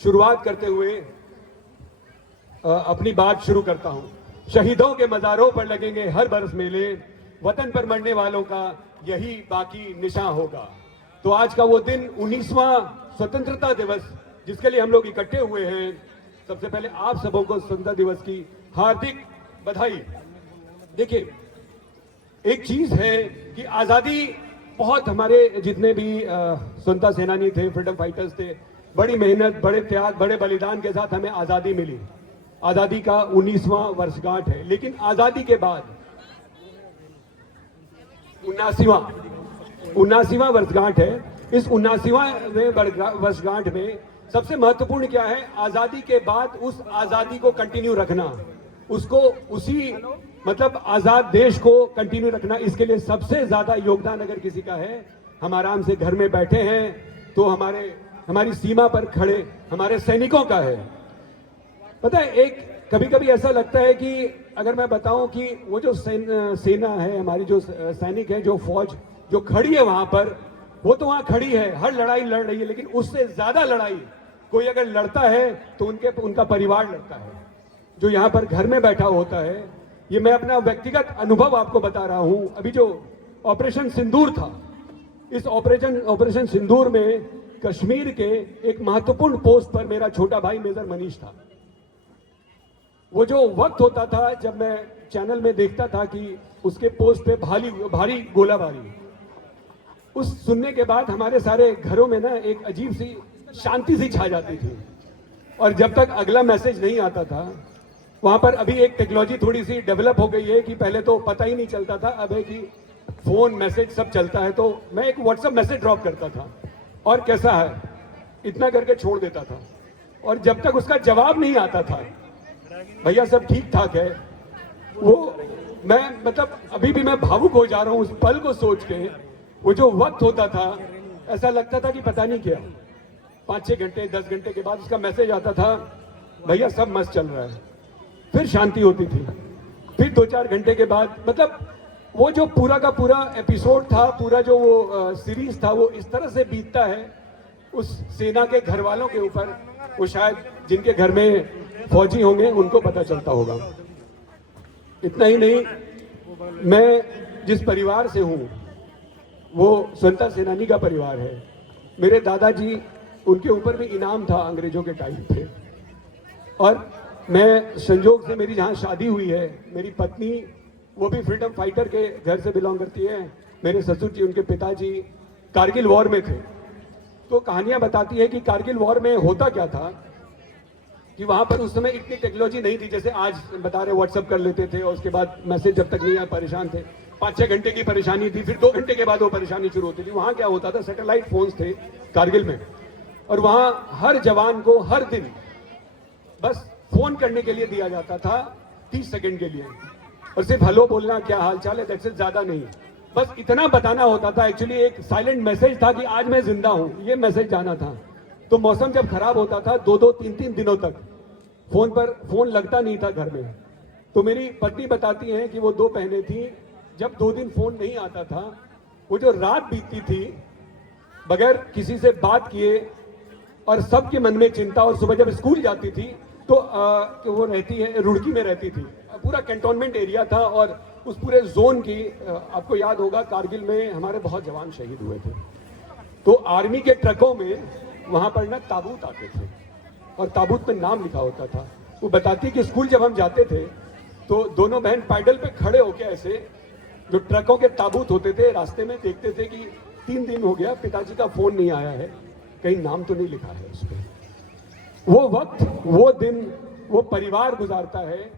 शुरुआत करते हुए अपनी बात शुरू करता हूं। शहीदों के मज़ारों पर लगेंगे हर बरस मेले, वतन पर मरने वालों का यही बाकी निशान होगा। तो आज का वो दिन 19वां स्वतंत्रता दिवस जिसके लिए हम लोग इकट्ठे हुए हैं, सबसे पहले आप सबों को स्वतंत्रता दिवस की हार्दिक बधाई। देखिए, एक चीज है कि आज़ादी बहुत हमारे जितने भी स्वतंत्रता सेनानी थे, फ्रीडम फाइटर्स थे, बड़ी मेहनत, बड़े त्याग, बड़े बलिदान के साथ हमें आज़ादी मिली। आज़ादी का 19वां वर्षगांठ है, लेकिन आज़ादी के बाद 79वां वर्षगांठ है। इस 79वें वर्षगांठ में सबसे महत्वपूर्ण क्या है? आज़ादी के बाद उस आज़ादी को कंटिन्यू रखना, उसको उसी मतलब आज़ाद देश को कंटिन्यू रखना। इसके लिए सबसे ज़्यादा योगदान अगर किसी का है, हम आराम से घर में बैठे हैं तो हमारी सीमा पर खड़े हमारे सैनिकों का है। पता है, एक कभी कभी ऐसा लगता है कि अगर मैं बताऊं कि वो जो सेना है, हमारी जो सैनिक है, जो फौज जो खड़ी है वहां पर, वो तो वहां खड़ी है, हर लड़ाई लड़ रही है, लेकिन उससे ज्यादा लड़ाई कोई अगर लड़ता है तो उनका परिवार लड़ता है, जो यहाँ पर घर में बैठा होता है। ये मैं अपना व्यक्तिगत अनुभव आपको बता रहा हूं। अभी जो ऑपरेशन सिंदूर था, इस ऑपरेशन सिंदूर में कश्मीर के एक महत्वपूर्ण पोस्ट पर मेरा छोटा भाई मेजर मनीष था। वो जो वक्त होता था जब मैं चैनल में देखता था कि उसके पोस्ट पे भारी गोलाबारी, उस सुनने के बाद हमारे सारे घरों में ना एक अजीब सी शांति सी छा जाती थी। और जब तक अगला मैसेज नहीं आता था, वहां पर अभी एक टेक्नोलॉजी थोड़ी सी डेवलप हो गई है कि पहले तो पता ही नहीं चलता था, अब है कि फोन मैसेज सब चलता है। तो मैं एक व्हाट्सएप मैसेज ड्रॉप करता था और कैसा है इतना करके छोड़ देता था, और जब तक उसका जवाब नहीं आता था, भैया सब ठीक ठाक है, वो मैं मतलब अभी भी मैं भावुक हो जा रहा हूं उस पल को सोच के। वो जो वक्त होता था, ऐसा लगता था कि पता नहीं क्या 5-6 घंटे 10 घंटे के बाद उसका मैसेज आता था, भैया सब मस्त चल रहा है। फिर शांति होती थी। फिर 2-4 घंटे के बाद मतलब वो जो पूरा का पूरा एपिसोड था, पूरा जो वो सीरीज था, वो इस तरह से बीतता है उस सेना के घर वालों के ऊपर। वो शायद जिनके घर में फौजी होंगे उनको पता चलता होगा। इतना ही नहीं, मैं जिस परिवार से हूँ वो स्वतंत्रता सेनानी का परिवार है। मेरे दादाजी, उनके ऊपर भी इनाम था अंग्रेजों के टाइम पे, और मैं संजोग से मेरी जहाँ शादी हुई है, मेरी पत्नी वो भी फ्रीडम फाइटर के घर से बिलोंग करती है। मेरे ससुर जी, उनके पिताजी कारगिल वॉर में थे। तो कहानियां बताती है कि कारगिल वॉर में होता क्या था कि वहां पर उस समय इतनी टेक्नोलॉजी नहीं थी जैसे आज बता रहे, व्हाट्सएप कर लेते थे और उसके बाद मैसेज जब तक नहीं आया परेशान थे। 5-6 घंटे की परेशानी थी, फिर 2 घंटे के बाद वो परेशानी शुरू होती थी। वहां क्या होता था, सैटेलाइट फोन्स थे कारगिल में, और वहां हर जवान को हर दिन बस फोन करने के लिए दिया जाता था 30 सेकंड के लिए, और सिर्फ हेलो बोलना, क्या हाल चाल है, दैट्स इट, ज्यादा नहीं। बस इतना बताना होता था। एक्चुअली एक साइलेंट मैसेज था कि आज मैं जिंदा हूं, ये मैसेज जाना था। तो मौसम जब खराब होता था 2-2, 3-3 दिनों तक फोन लगता नहीं था घर में। तो मेरी पत्नी बताती हैं कि वो 2 बहनें थी, जब 2 दिन फोन नहीं आता था, वो जो रात बीतती थी बगैर किसी से बात किए और सबके मन में चिंता, और सुबह जब स्कूल जाती थी तो वो रहती है रुड़की में रहती थी, पूरा कैंटोनमेंट एरिया था, और उस पूरे जोन की आपको याद होगा कारगिल में हमारे बहुत जवान शहीद हुए थे। तो आर्मी के ट्रकों में वहां पर ना ताबूत आते थे, और ताबूत में नाम लिखा होता था। वो बताती कि स्कूल जब हम जाते थे तो दोनों बहन पैडल पे खड़े होके ऐसे जो ट्रकों के ताबूत होते थे रास्ते में देखते थे कि 3 दिन हो गया पिताजी का फोन नहीं आया है, कहीं नाम तो नहीं लिखा है उस पर। वो वक्त, वो दिन, वो परिवार गुजारता है।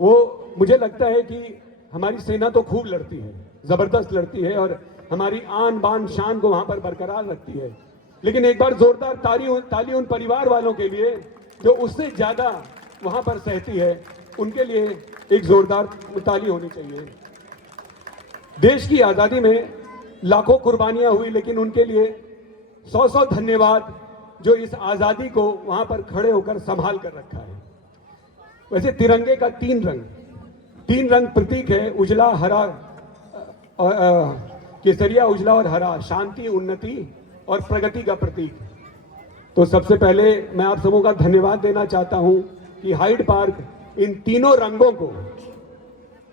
वो मुझे लगता है कि हमारी सेना तो खूब लड़ती है, जबरदस्त लड़ती है, और हमारी आन बान शान को वहां पर बरकरार रखती है। लेकिन एक बार जोरदार ताली उन परिवार वालों के लिए जो उससे ज्यादा वहां पर सहती है, उनके लिए एक जोरदार ताली होनी चाहिए। देश की आजादी में लाखों कुर्बानियां हुई, लेकिन उनके लिए 100-100 धन्यवाद जो इस आजादी को वहां पर खड़े होकर संभाल कर रखा है। वैसे तिरंगे का 3 रंग प्रतीक है, उजला, हरा, केसरिया, उजला और हरा, शांति, उन्नति और प्रगति का प्रतीक। तो सबसे पहले मैं आप सबों का धन्यवाद देना चाहता हूं कि हाइड पार्क इन तीनों रंगों को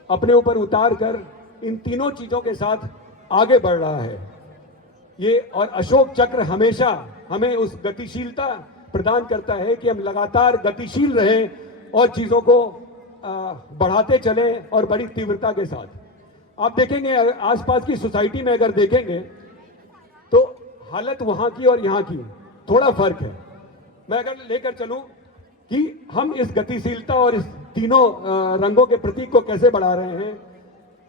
अपने ऊपर उतार कर इन तीनों चीजों के साथ आगे बढ़ रहा है ये। और अशोक चक्र हमेशा हमें उस गतिशीलता प्रदान करता है कि हम लगातार गतिशील रहें और चीजों को बढ़ाते चलें और बड़ी तीव्रता के साथ। आप देखेंगे आसपास की सोसाइटी में अगर देखेंगे तो हालत वहां की और यहां की थोड़ा फर्क है। मैं अगर लेकर चलूं कि हम इस गतिशीलता और इस तीनों रंगों के प्रतीक को कैसे बढ़ा रहे हैं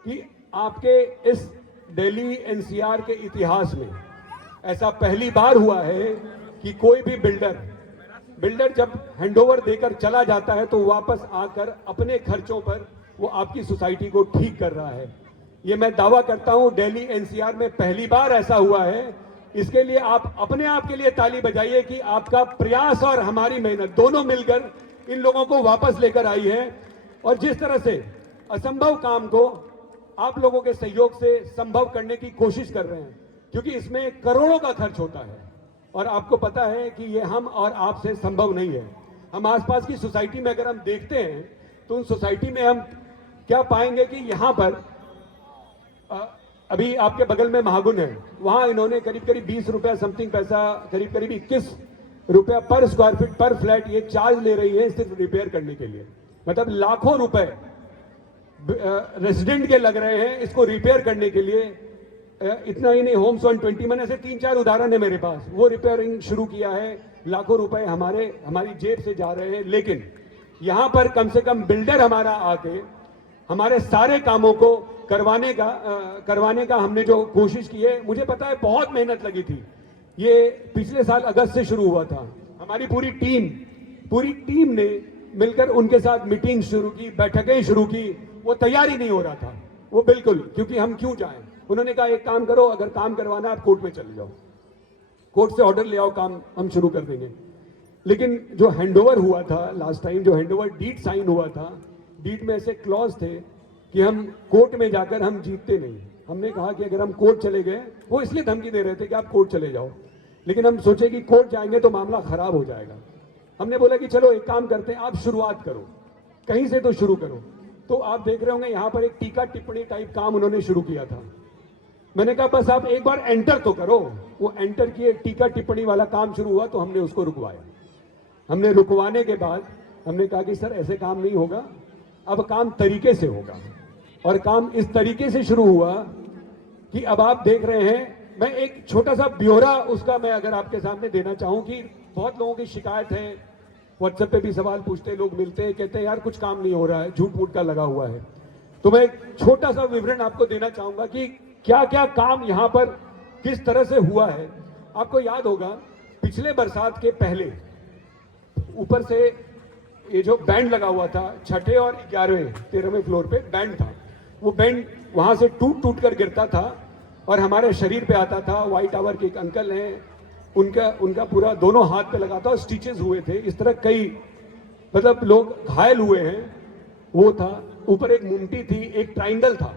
कि आपके इस दिल्ली एनसीआर के इतिहास में ऐसा पहली बार हुआ है कि कोई भी बिल्डर जब हैंडओवर देकर चला जाता है तो वापस आकर अपने खर्चों पर वो आपकी सोसाइटी को ठीक कर रहा है। ये मैं दावा करता हूं दिल्ली एनसीआर में पहली बार ऐसा हुआ है। इसके लिए आप अपने आप के लिए ताली बजाइए कि आपका प्रयास और हमारी मेहनत दोनों मिलकर इन लोगों को वापस लेकर आई है। और जिस तरह से असंभव काम को आप लोगों के सहयोग से संभव करने की कोशिश कर रहे हैं, क्योंकि इसमें करोड़ों का खर्च होता है और आपको पता है कि ये हम और आप से संभव नहीं है। हम आसपास की सोसाइटी में अगर हम देखते हैं तो उन सोसाइटी में हम क्या पाएंगे कि यहाँ पर अभी आपके बगल में महागुन है, वहां इन्होंने करीब करीब 20 रुपया समथिंग पैसा, करीब करीब 21 रुपया पर स्क्वायर फीट पर फ्लैट ये चार्ज ले रही है सिर्फ रिपेयर करने के लिए। मतलब लाखों रुपए रेजिडेंट के लग रहे हैं इसको रिपेयर करने के लिए। इतना ही नहीं, होम्स 120 में ऐसे 3-4 उदाहरण है मेरे पास, वो रिपेयरिंग शुरू किया है। लाखों रुपए हमारी जेब से जा रहे हैं। लेकिन यहां पर कम से कम बिल्डर हमारा आके हमारे सारे कामों को करवाने का हमने जो कोशिश की है, मुझे पता है बहुत मेहनत लगी थी। ये पिछले साल अगस्त से शुरू हुआ था। हमारी पूरी टीम ने मिलकर उनके साथ मीटिंग शुरू की, बैठकें शुरू की। वो तैयारी नहीं हो रहा था वो बिल्कुल, क्योंकि हम क्यों जाएं। उन्होंने कहा एक काम करो, अगर काम करवाना आप कोर्ट में चले जाओ, कोर्ट से ऑर्डर ले आओ, काम हम शुरू कर देंगे। लेकिन जो हैंडओवर हुआ था लास्ट टाइम, जो हैंडओवर डीड साइन हुआ था, डीड में ऐसे क्लॉज थे कि हम कोर्ट में जाकर हम जीतते नहीं। हमने कहा कि अगर हम कोर्ट चले गए, वो इसलिए धमकी दे रहे थे कि आप कोर्ट चले जाओ, लेकिन हम सोचे कि कोर्ट जाएंगे तो मामला खराब हो जाएगा। हमने बोला कि चलो एक काम करते हैं, आप शुरुआत करो, कहीं से तो शुरू करो। तो आप देख रहे होंगे यहाँ पर एक टीका टिप्पणी टाइप काम उन्होंने शुरू किया था। मैंने कहा बस आप एक बार एंटर तो करो। वो एंटर किए, टीका टिप्पणी वाला काम शुरू हुआ तो हमने उसको रुकवाया। हमने रुकवाने के बाद हमने कहा कि सर ऐसे काम नहीं होगा, अब काम तरीके से होगा। और काम इस तरीके से शुरू हुआ कि अब आप देख रहे हैं, मैं एक छोटा सा ब्यौरा उसका मैं अगर आपके सामने देना चाहूं कि बहुत लोगों की शिकायत है, व्हाट्सएप पे भी सवाल पूछते हैं, लोग मिलते हैं, कहते हैं यार कुछ काम नहीं हो रहा है, झूठ मूठ का लगा हुआ है। तो मैं एक छोटा सा विवरण आपको देना चाहूंगा कि क्या क्या काम यहाँ पर किस तरह से हुआ है। आपको याद होगा पिछले बरसात के पहले ऊपर से ये जो बैंड लगा हुआ था, छठे और 11वें 13वें फ्लोर पे बैंड था, वो बैंड वहां से टूट कर गिरता था और हमारे शरीर पे आता था। वाइट टावर के एक अंकल हैं, उनका पूरा दोनों हाथ पे लगा था और स्टिचेस हुए थे। इस तरह कई मतलब लोग घायल हुए हैं। वो था, ऊपर एक मुमटी थी, एक ट्राइंगल था,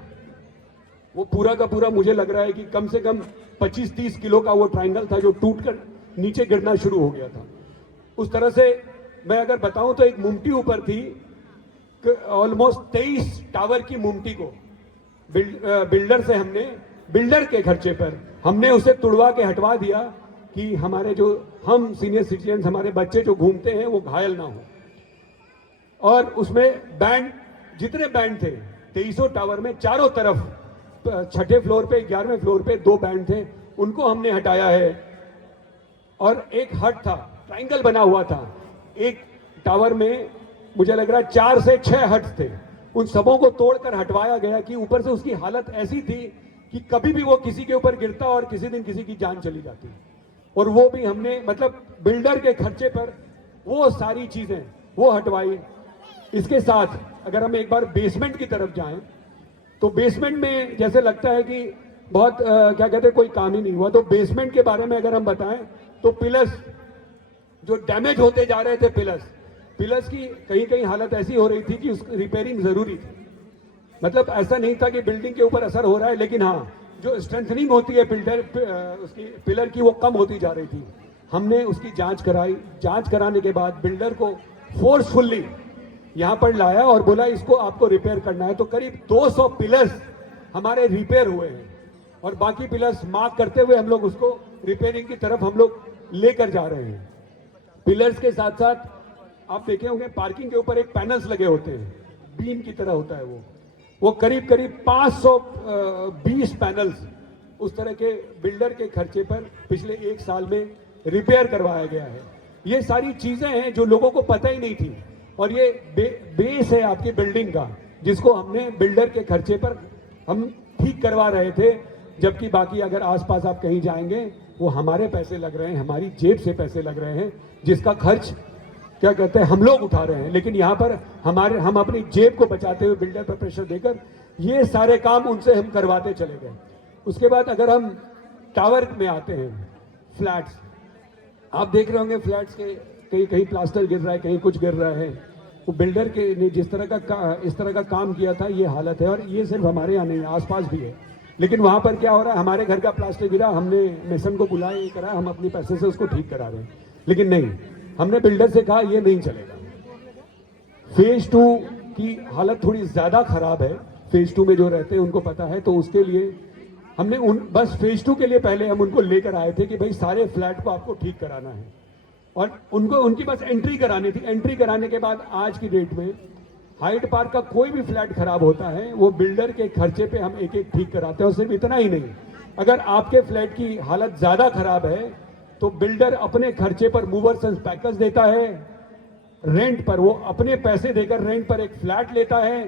वो पूरा का पूरा मुझे लग रहा है कि कम से कम 25-30 किलो का वो ट्राइंगल था जो टूटकर नीचे गिरना शुरू हो गया था। उस तरह से मैं अगर बताऊं तो एक मुमटी ऊपर थी, ऑलमोस्ट 23 टावर की मुमटी को बिल्डर से हमने, बिल्डर के खर्चे पर हमने उसे तुड़वा के हटवा दिया कि हमारे जो हम सीनियर सिटीजन, हमारे बच्चे जो घूमते हैं वो घायल ना हो। और उसमें बैंड, जितने बैंड थे 23 टावर में चारों तरफ, छठे फ्लोर पे 11वें फ्लोर पे 2 बैंड थे, उनको हमने हटाया है। और एक हट था, ट्रायंगल बना हुआ था, एक टावर में मुझे लग रहा है 4 से 6 हट्स थे, उन सबों को तोड़कर हटवाया गया कि ऊपर से उसकी हालत ऐसी थी कि कभी भी वो किसी के ऊपर गिरता और किसी दिन किसी की जान चली जाती। और वो भी हमने मतलब बिल्डर के खर्चे पर वो सारी चीजें वो हटवाई। इसके साथ अगर हम एक बार बेसमेंट की तरफ जाएं तो बेसमेंट में जैसे लगता है कि बहुत क्या कहते हैं कोई काम ही नहीं हुआ, तो बेसमेंट के बारे में अगर हम बताएं तो पिलर्स जो डैमेज होते जा रहे थे, पिलर्स की कहीं कहीं हालत ऐसी हो रही थी कि उसकी रिपेयरिंग जरूरी थी। मतलब ऐसा नहीं था कि बिल्डिंग के ऊपर असर हो रहा है, लेकिन हाँ जो स्ट्रेंथनिंग होती है उसकी पिलर की वो कम होती जा रही थी। हमने उसकी जांच कराई। जांच कराने के बाद बिल्डर को फोर्सफुल्ली यहाँ पर लाया और बोला इसको आपको रिपेयर करना है। तो करीब 200 पिलर्स हमारे रिपेयर हुए हैं और बाकी पिलर्स मार्क करते हुए हम लोग उसको रिपेयरिंग की तरफ हम लोग लेकर जा रहे हैं। पिलर्स के साथ साथ आप देखे होंगे पार्किंग के ऊपर एक पैनल्स लगे होते हैं, बीम की तरह होता है वो करीब करीब 520 पैनल्स उस तरह के बिल्डर के खर्चे पर पिछले 1 साल में रिपेयर करवाया गया है। ये सारी चीजें हैं जो लोगों को पता ही नहीं थी और ये बेस है आपकी बिल्डिंग का, जिसको हमने बिल्डर के खर्चे पर हम ठीक करवा रहे थे, जबकि बाकी अगर आसपास आप कहीं जाएंगे वो हमारे पैसे लग रहे हैं, हमारी जेब से पैसे लग रहे हैं, जिसका खर्च क्या कहते हैं हम लोग उठा रहे हैं। लेकिन यहाँ पर हम अपनी जेब को बचाते हुए बिल्डर पर प्रेशर देकर ये सारे काम उनसे हम करवाते चले गए। उसके बाद अगर हम टावर में आते हैं, फ्लैट्स, आप देख रहे होंगे फ्लैट्स के कहीं कहीं प्लास्टर गिर रहा है, कहीं कुछ गिर रहा है। वो बिल्डर के ने जिस तरह का इस तरह का काम किया था, ये हालत है। और ये सिर्फ हमारे यहाँ नहीं, आसपास भी है। लेकिन वहाँ पर क्या हो रहा है, हमारे घर का प्लास्टर गिरा, हमने मेसन को बुलाया, ये करा, हम अपने पैसे से उसको ठीक करा रहे हैं। लेकिन नहीं, हमने बिल्डर से कहा ये नहीं चलेगा। फेज 2 की हालत थोड़ी ज़्यादा खराब है, फेज 2 में जो रहते हैं उनको पता है। तो उसके लिए हमने बस फेज 2 के लिए पहले हम उनको लेकर आए थे कि भाई सारे फ्लैट को आपको ठीक कराना है और उनकी बस एंट्री करानी थी। एंट्री कराने के बाद आज की डेट में हाइट पार्क का कोई भी फ्लैट खराब होता है वो बिल्डर के खर्चे पे हम एक एक ठीक कराते हैं। और सिर्फ इतना ही नहीं, अगर आपके फ्लैट की हालत ज़्यादा खराब है तो बिल्डर अपने खर्चे पर मूवर्स एंड पैकर्स देता है, रेंट पर वो अपने पैसे देकर रेंट पर एक फ्लैट लेता है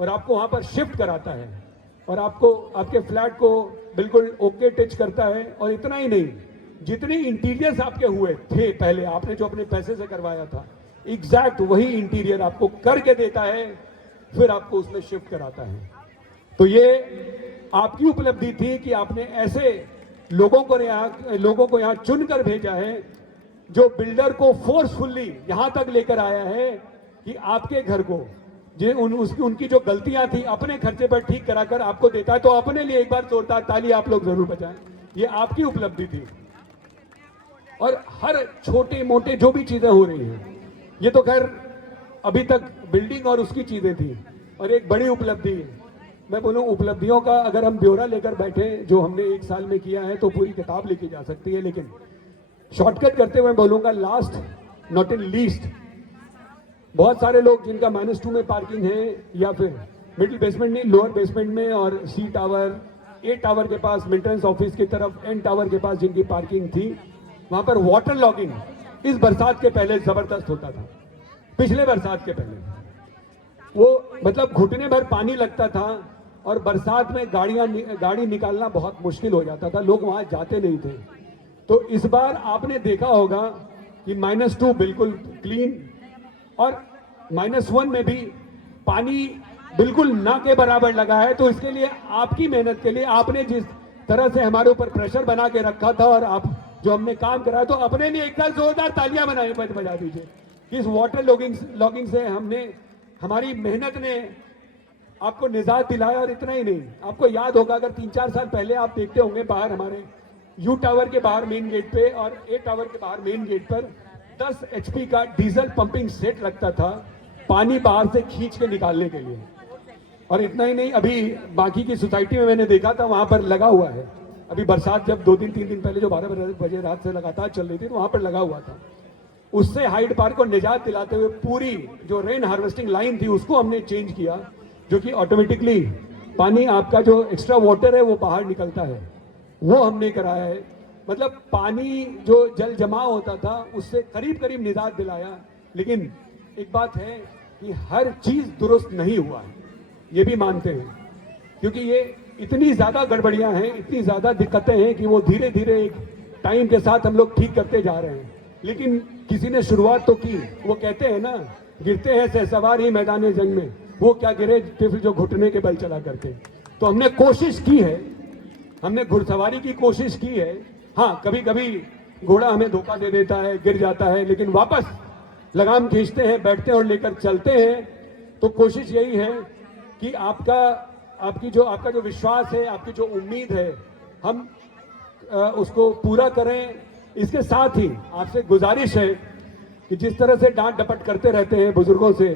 और आपको वहाँ पर शिफ्ट कराता है और आपको आपके फ्लैट को बिल्कुल ओके टच करता है। और इतना ही नहीं, जितने इंटीरियर्स आपके हुए थे पहले, आपने जो अपने पैसे से करवाया था, एग्जैक्ट वही इंटीरियर आपको करके देता है, फिर आपको उसमें शिफ्ट कराता है। तो ये आपकी उपलब्धि थी कि आपने ऐसे लोगों को यहाँ चुनकर भेजा है जो बिल्डर को फोर्सफुल्ली यहाँ तक लेकर आया है कि आपके घर को उनकी जो गलतियां थी अपने खर्चे पर ठीक कराकर आपको देता है। तो अपने लिए एक बार जोरदार ताली आप लोग जरूर बजाएं, ये आपकी उपलब्धि थी। और हर छोटे मोटे जो भी चीजें हो रही हैं, ये तो खैर अभी तक बिल्डिंग और उसकी चीजें थी। और एक बड़ी उपलब्धि, मैं बोलूं उपलब्धियों का अगर हम ब्यौरा लेकर बैठे जो हमने 1 साल में किया है तो पूरी किताब लिखी जा सकती है। लेकिन शॉर्टकट करते हुए बोलूंगा, लास्ट नॉट इन लीस्ट, बहुत सारे लोग जिनका -2 में पार्किंग है या फिर मिडिल बेसमेंट नहीं, लोअर बेसमेंट में और C टावर, A टावर के पास, मेंटेनेंस ऑफिस की तरफ N टावर के पास जिनकी पार्किंग थी, वहां पर वाटर लॉगिंग इस बरसात के पहले जबरदस्त होता था। पिछले बरसात के पहले वो मतलब घुटने भर पानी लगता था और बरसात में गाड़ी निकालना बहुत मुश्किल हो जाता था, लोग वहां जाते नहीं थे। तो इस बार आपने देखा होगा कि -2 बिल्कुल क्लीन और -1 में भी पानी बिल्कुल ना के बराबर लगा है। तो इसके लिए आपकी मेहनत के लिए आपने जिस तरह से हमारे ऊपर प्रेशर बना के रखा था और आप जो हमने काम कराया, तो अपने लिए एक बार जोरदार तालियां बजा दीजिए। इस वाटर लॉगिंग से हमारी मेहनत ने आपको निजात दिलाया। और इतना ही नहीं, आपको याद होगा अगर 3-4 साल पहले आप देखते होंगे बाहर हमारे U टावर के बाहर मेन गेट पे और A टावर के बाहर मेन गेट पर 10 HP का डीजल पंपिंग सेट लगता था पानी बाहर से खींच के निकालने के लिए। और इतना ही नहीं, अभी बाकी की सोसाइटी में मैंने देखा था वहां पर लगा हुआ है। अभी बरसात जब 2-3 दिन पहले जो 12 बजे रात से लगातार चल रही थी तो वहां पर लगा हुआ था। उससे हाइड पार्क को निजात दिलाते हुए पूरी जो रेन हार्वेस्टिंग लाइन थी उसको हमने चेंज किया, जो कि ऑटोमेटिकली पानी आपका जो एक्स्ट्रा वाटर है वो बाहर निकलता है, वो हमने कराया है। मतलब पानी जो जल जमा होता था उससे करीब करीब निजात दिलाया। लेकिन एक बात है कि हर चीज दुरुस्त नहीं हुआ है, ये भी मानते हैं, क्योंकि ये इतनी ज्यादा गड़बड़ियां हैं, इतनी ज्यादा दिक्कतें हैं कि वो धीरे धीरे एक टाइम के साथ हम लोग ठीक करते जा रहे हैं। लेकिन किसी ने शुरुआत तो की। वो कहते हैं ना, गिरते हैं सहसवार ही मैदान जंग में, वो क्या गिरे तिफल जो घुटने के बल चला करते। तो हमने कोशिश की है, हमने घुड़सवारी की कोशिश की है। हाँ, कभी कभी घोड़ा हमें धोखा दे देता है, गिर जाता है, लेकिन वापस लगाम खींचते हैं, बैठते हैं और लेकर चलते हैं। तो कोशिश यही है कि आपका जो विश्वास है, आपकी जो उम्मीद है, हम उसको पूरा करें इसके साथ ही आपसे गुजारिश है कि जिस तरह से डांट डपट करते रहते हैं बुजुर्गों से,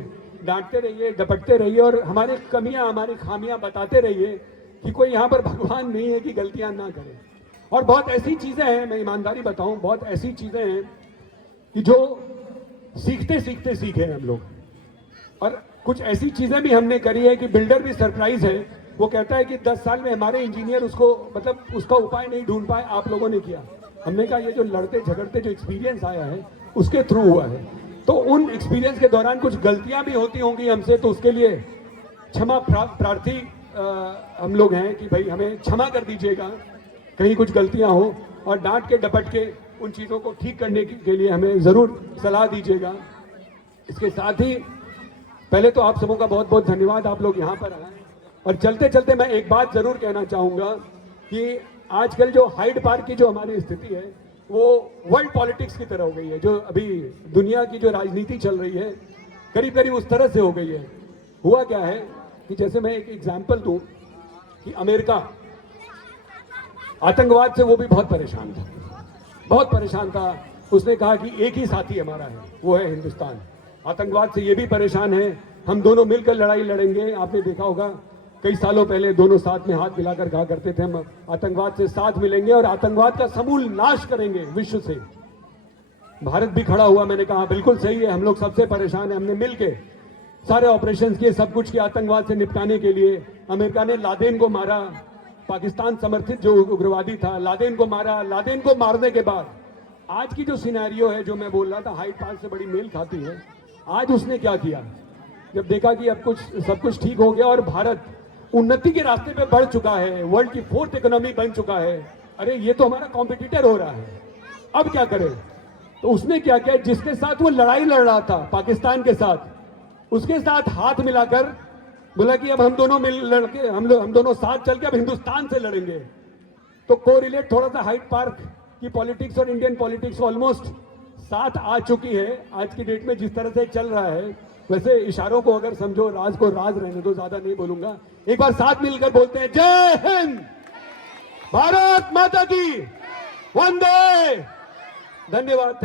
डांटते रहिए, डपटते रहिए और हमारी कमियां, हमारी खामियां बताते रहिए कि कोई यहाँ पर भगवान नहीं है कि गलतियां ना करें। और बहुत ऐसी चीजें हैं, मैं ईमानदारी बताऊं, बहुत ऐसी चीजें हैं कि जो सीखते सीखते सीखे हम लोग। और कुछ ऐसी चीजें भी हमने करी है कि बिल्डर भी सरप्राइज है। वो कहता है कि 10 साल में हमारे इंजीनियर उसको मतलब उसका उपाय नहीं ढूंढ पाए, आप लोगों ने किया। हमने कहा ये जो लड़ते झगड़ते जो एक्सपीरियंस आया है उसके थ्रू हुआ है। तो उन एक्सपीरियंस के दौरान कुछ गलतियां भी होती होंगी हमसे, तो उसके लिए क्षमा प्रार्थी हम लोग हैं कि भाई हमें क्षमा कर दीजिएगा कहीं कुछ गलतियां हो, और डांट के डपट के उन चीज़ों को ठीक करने के लिए हमें ज़रूर सलाह दीजिएगा। इसके साथ ही पहले तो आप सबों का बहुत बहुत धन्यवाद, आप लोग यहाँ पर आए। और चलते चलते मैं एक बात ज़रूर कहना चाहूँगा कि आजकल जो हाइड पार्क की जो हमारी स्थिति है वो वर्ल्ड पॉलिटिक्स की तरह हो गई है। जो अभी दुनिया की जो राजनीति चल रही है करीब करीब उस तरह से हो गई है। हुआ क्या है कि जैसे मैं एक एग्जाम्पल दूं कि अमेरिका आतंकवाद से वो भी बहुत परेशान था, बहुत परेशान था। उसने कहा कि एक ही साथी हमारा है, वो है हिंदुस्तान। आतंकवाद से ये भी परेशान है, हम दोनों मिलकर लड़ाई लड़ेंगे। आपने देखा होगा कई सालों पहले दोनों साथ में हाथ मिलाकर कहा करते थे हम आतंकवाद से साथ मिलेंगे और आतंकवाद का समूल नाश करेंगे विश्व से। भारत भी खड़ा हुआ, मैंने कहा बिल्कुल सही है, हम लोग सबसे परेशान है। हमने मिलके सारे ऑपरेशन किए, सब कुछ किया आतंकवाद से निपटाने के लिए। अमेरिका ने लादेन को मारा, पाकिस्तान समर्थित जो उग्रवादी था लादेन को मारा। लादेन को मारने के बाद आज की जो सिनेरियो है, जो मैं बोल रहा था हाइड पार्क से बड़ी मेल खाती है। आज उसने क्या किया, जब देखा कि अब कुछ सब कुछ ठीक हो गया और भारत उन्नति के रास्ते पे बढ़ चुका है, वर्ल्ड की 4th इकोनॉमी बन चुका है, अरे ये तो हमारा कॉम्पिटिटर हो रहा है, अब क्या करें। तो उसने क्या किया, जिसके साथ वो लड़ाई लड़ रहा था पाकिस्तान के साथ, उसके साथ हाथ मिलाकर बोला कि अब हम दोनों मिल लड़के हम दोनों साथ चल के अब हिंदुस्तान से लड़ेंगे। तो कोरिलेट थोड़ा सा हाइड पार्क की पॉलिटिक्स और इंडियन पॉलिटिक्स ऑलमोस्ट साथ आ चुकी है आज की डेट में जिस तरह से चल रहा है। वैसे इशारों को अगर समझो, राज को राज रहने दो, ज्यादा नहीं बोलूंगा। एक बार साथ मिलकर बोलते हैं, जय हिंद, भारत माता की, वंदे। धन्यवाद। थैंक